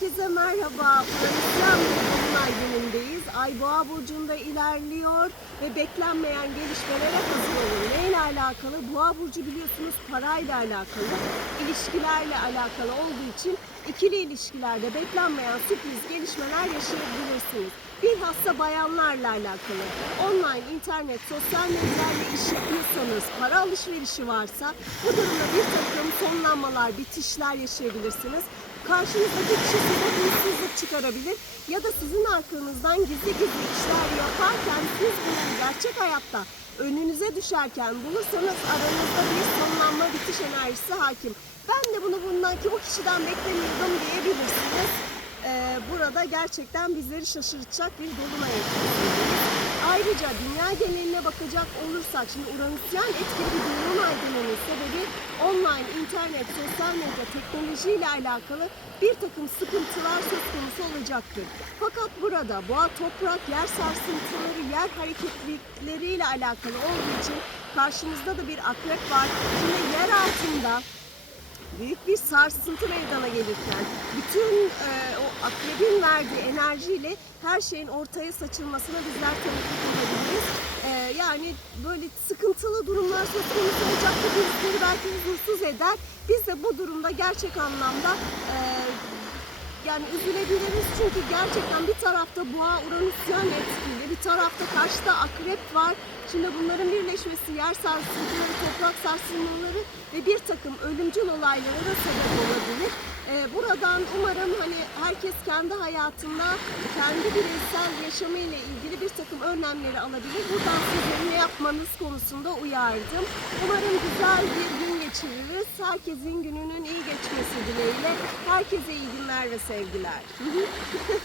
Herkese merhaba. Promisyan Dolunay günündeyiz. Ay Boğa burcunda ilerliyor ve beklenmeyen gelişmelere hazır olun. Neyle alakalı? Boğa burcu biliyorsunuz parayla alakalı, ilişkilerle alakalı olduğu için ikili ilişkilerde beklenmeyen sürpriz gelişmeler yaşayabilirsiniz. Bilhassa bayanlarla alakalı. Online, internet, sosyal medyayla iş yapıyorsanız, para alışverişi varsa bu durumda bir takım sonlanmalar, bitişler yaşayabilirsiniz. Karşınızdaki kişi size huysuzluk çıkarabilir ya da sizin arkanızdan gizli gizli işler yaparken siz bunu gerçek hayatta önünüze düşerken bulursanız aranızda bir sonlanma bitiş enerjisi hakim. Ben de bunu bundan ki o kişiden beklemiyordum diyebilirsiniz. Ee, burada gerçekten bizleri şaşırtacak bir dolunay etkisiyle. Ayrıca dünya geneline bakacak olursak, şimdi Uranüsyen etkili bir dolunay dönemin sebebi online, internet, sosyal medya, teknolojiyle alakalı bir takım sıkıntılar söz konusu olacaktır. Fakat burada boğa toprak, yer sarsıntıları, yer hareketlilikleriyle alakalı olduğu için karşımızda da bir akrep var. Şimdi yer altında büyük bir sarsıntı meydana gelirken bütün e, o akrebin verdiği enerjiyle her şeyin ortaya saçılmasına bizler tanıklık yani böyle sıkıntılı durumlar söz konusu olacak da bizleri belki huzursuz eder. Biz de bu durumda gerçek anlamda e, yani üzülebiliriz çünkü gerçekten bir tarafta boğa uranüsyen etkili, bir tarafta karşıda akrep var. Şimdi bunların birleşmesi yer sarsıntıları, toprak sarsıntıları ve bir takım ölümcül olaylara da sebep olabilir. Buradan umarım hani herkes kendi hayatında kendi bireysel yaşamıyla ilgili bir takım önlemleri alabilir. Buradan sizlere ne yapmanız konusunda uyardım. Umarım güzel bir gün geçiririz. Herkesin gününün iyi geçmesi dileğiyle. Herkese iyi günler ve sevgiler.